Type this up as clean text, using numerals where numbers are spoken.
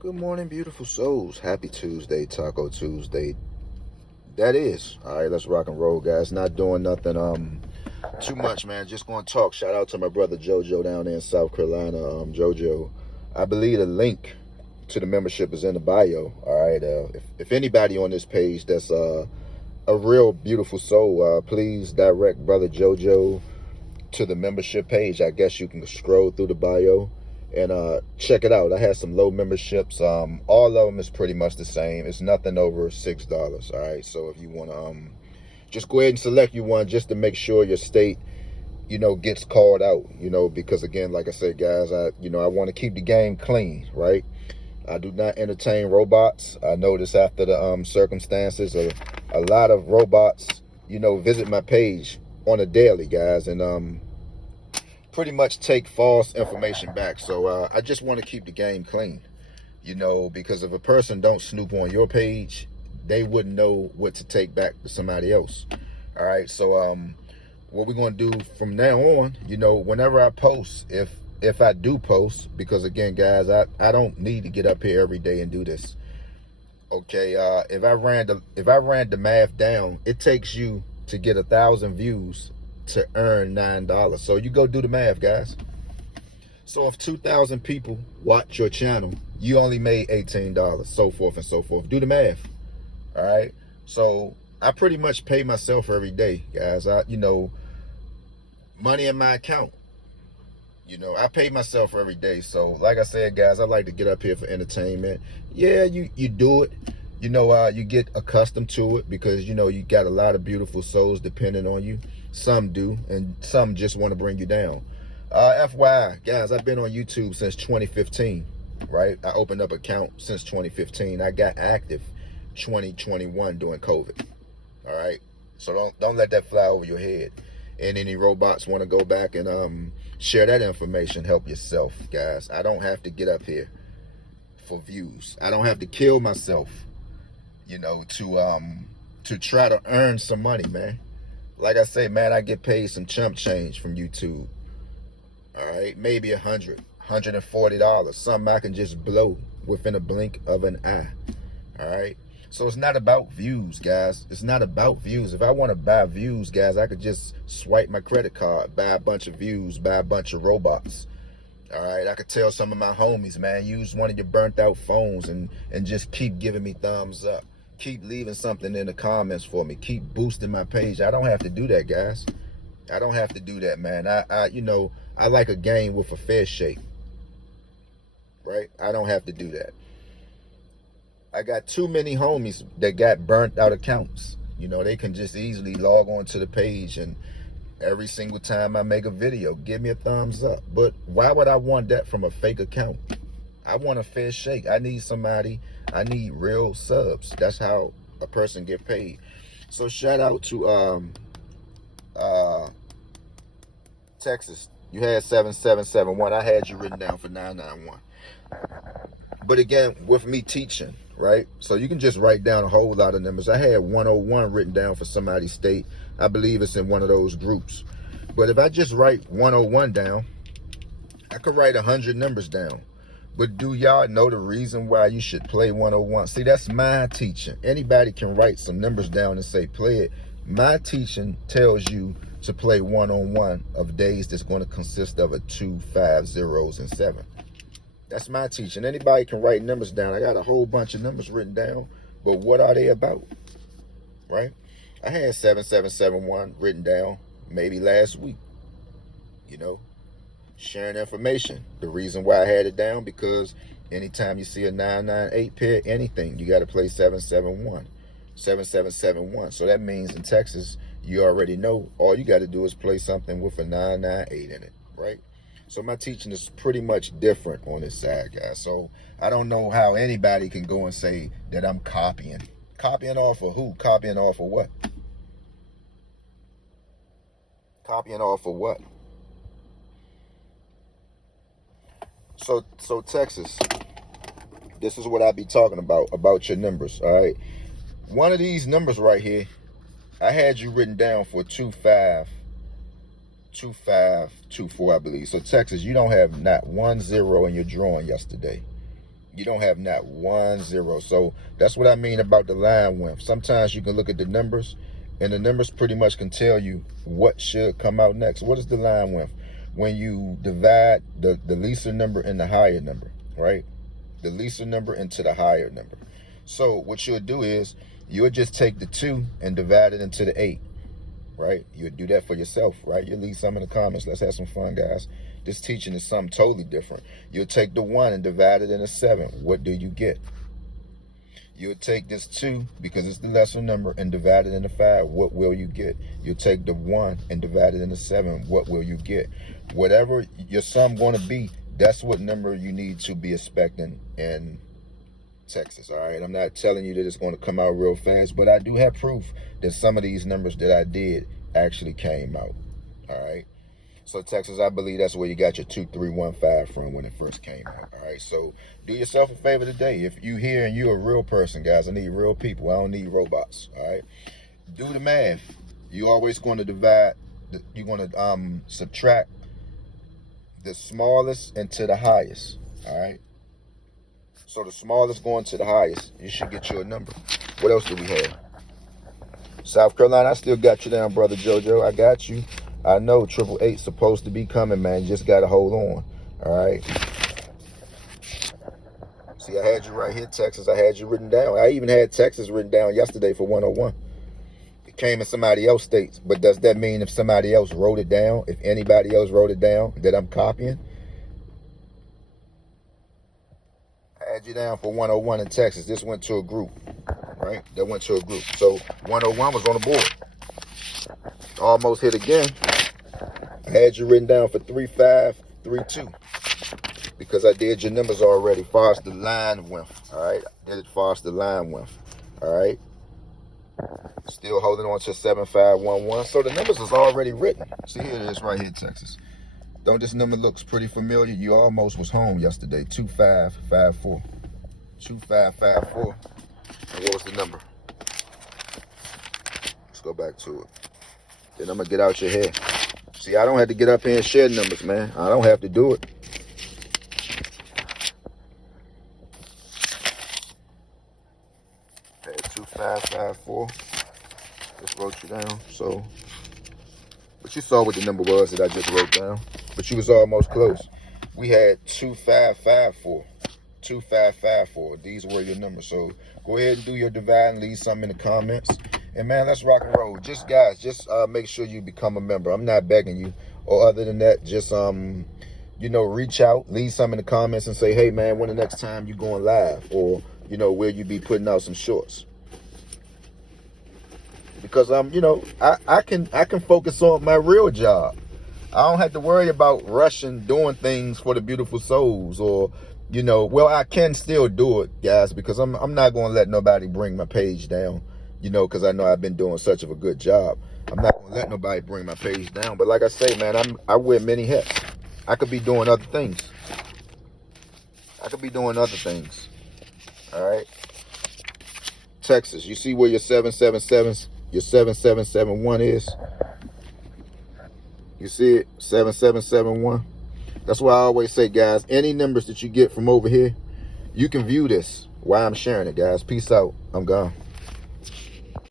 Good morning, beautiful souls. Happy Tuesday, Taco Tuesday. That is. All right, let's rock and roll, guys. Not doing nothing too much, man. Just going to talk. Shout out to my brother JoJo down there in South Carolina. JoJo, I believe the link to the membership is in the bio. All right. If anybody on this page that's a real beautiful soul, please direct brother JoJo to the membership page. I guess you can scroll through the bio and check it out. I had some low memberships. All of them is pretty much the same. It's nothing over $6. All right. So if you want to just go ahead and select you one just to make sure your state, gets called out, because again, like I said, guys, I want to keep the game clean, right? I do not entertain robots. I notice after the circumstances, a lot of robots, visit my page on a daily, guys, and pretty much take false information back. So I just want to keep the game clean, because if a person don't snoop on your page, they wouldn't know what to take back to somebody else. All right. So what we're going to do from now on, whenever I post, if I do post, because again, guys, I don't need to get up here every day and do this. Okay. If I ran the math down, it takes you to get 1,000 views to earn $9. So you go do the math, guys. So if 2,000 people watch your channel, you only made $18, so forth and so forth. Do the math. All right. So I pretty much pay myself every day, guys. Money in my account. I pay myself every day. So like I said, guys, I like to get up here for entertainment. Yeah, you do it. You get accustomed to it because, you got a lot of beautiful souls depending on you. Some do, and some just want to bring you down. FYI, guys, I've been on YouTube since 2015, right? I opened up an account since 2015. I got active 2021 during COVID. All right. So don't let that fly over your head. And any robots want to go back and share that information, help yourself, guys. I don't have to get up here for views. I don't have to kill myself, to try to earn some money, man. Like I say, man, I get paid some chump change from YouTube. All right, maybe $140, something I can just blow within a blink of an eye. All right. So it's not about views, guys. It's not about views. If I want to buy views, guys, I could just swipe my credit card, buy a bunch of views, buy a bunch of robots. All right. I could tell some of my homies, man, use one of your burnt out phones and just keep giving me thumbs up. Keep leaving something in the comments for me. Keep boosting my page. I don't have to do that, guys. I don't have to do that, man. I like a game with a fair shake. Right? I don't have to do that. I got too many homies that got burnt out accounts. They can just easily log on to the page and every single time I make a video, give me a thumbs up. But why would I want that from a fake account? I want a fair shake. I need real subs. That's how a person get paid. So shout out to Texas. You had 7771. I had you written down for 991. But again, with me teaching, right? So you can just write down a whole lot of numbers. I had 101 written down for somebody's state. I believe it's in one of those groups. But if I just write 101 down, I could write 100 numbers down. But do y'all know the reason why you should play 101? See, that's my teaching. Anybody can write some numbers down and say, play it. My teaching tells you to play 101 of days that's going to consist of a 2, 5, 0s, and 7. That's my teaching. Anybody can write numbers down. I got a whole bunch of numbers written down, but what are they about, right? I had 7771 written down maybe last week, sharing information. The reason why I had it down, because anytime you see a 998 pair, anything, you got to play 771, 7771. So that means in Texas, you already know all you got to do is play something with a 998 in it, right? So my teaching is pretty much different on this side, guys. So I don't know how anybody can go and say that I'm copying. Copying off of who? Copying off of what? Copying off of what? So Texas, this is what I be talking about your numbers, all right? One of these numbers right here, I had you written down for 2524, I believe. So Texas, you don't have not 1 0 in your drawing yesterday. You don't have not 1 0. So that's what I mean about the line width. Sometimes you can look at the numbers, and the numbers pretty much can tell you what should come out next. What is the line width? When you divide the lesser number and the higher number, right? The lesser number into the higher number. So what you'll do is you'll just take the 2 and divide it into the 8, right? You'll do that for yourself, right? You'll leave some in the comments. Let's have some fun, guys. This teaching is something totally different. You'll take the 1 and divide it into 7. What do you get? You'll take this 2, because it's the lesser number, and divide it into 5. What will you get? You'll take the 1 and divide it into 7. What will you get? Whatever your sum going to be, that's what number you need to be expecting in Texas, all right? I'm not telling you that it's going to come out real fast, but I do have proof that some of these numbers that I did actually came out, all right? So Texas, I believe that's where you got your 2315 from when it first came out, all right? So do yourself a favor today. If you here and you're a real person, guys, I need real people. I don't need robots, all right? Do the math. You're always going to divide, you're going to subtract the smallest into the highest, all right? So the smallest going to the highest, you should get you a number. What else do we have? South Carolina, I still got you down, brother JoJo. I got you. I know 888 supposed to be coming, man. You just got to hold on, all right? See, I had you right here, Texas. I had you written down. I even had Texas written down yesterday for 101. It came in somebody else's states, but does that mean if somebody else wrote it down, if anybody else wrote it down, that I'm copying? I had you down for 101 in Texas. This went to a group, right? That went to a group. So 101 was on the board. Almost hit again. I had you written down for 3532 because I did your numbers already. Far as the line width, all right? I did it far as the line width, all right? Still holding on to 7511. So the numbers is already written. See, here it is right here, Texas. Don't this number looks pretty familiar? You almost was home yesterday. 2554. 2554. And what was the number? Let's go back to it. Then I'm going to get out your head. See, I don't have to get up here and share numbers, man. I don't have to do it. Had 2554. Just wrote you down. So, but you saw what the number was that I just wrote down. But you was almost close. We had 2554. 2554. These were your numbers. So go ahead and do your divide and leave something in the comments. And man, let's rock and roll. Just guys, just make sure you become a member. I'm not begging you. Or other than that, just you know, reach out, leave some in the comments and say, hey man, when the next time you going live? Or, you know, will you be putting out some shorts? Because you know, I can focus on my real job. I don't have to worry about rushing doing things for the beautiful souls, or you know, well, I can still do it, guys, because I'm not going to let nobody bring my page down, you know, because I know I've been doing such of a good job. I'm not going to let nobody bring my page down. But like I say, man, I wear many hats. I could be doing other things. I could be doing other things. All right. Texas, you see where your 777s, your 7771 is? You see it? 7771. That's why I always say, guys, any numbers that you get from over here, you can view this while I'm sharing it, guys. Peace out. I'm gone.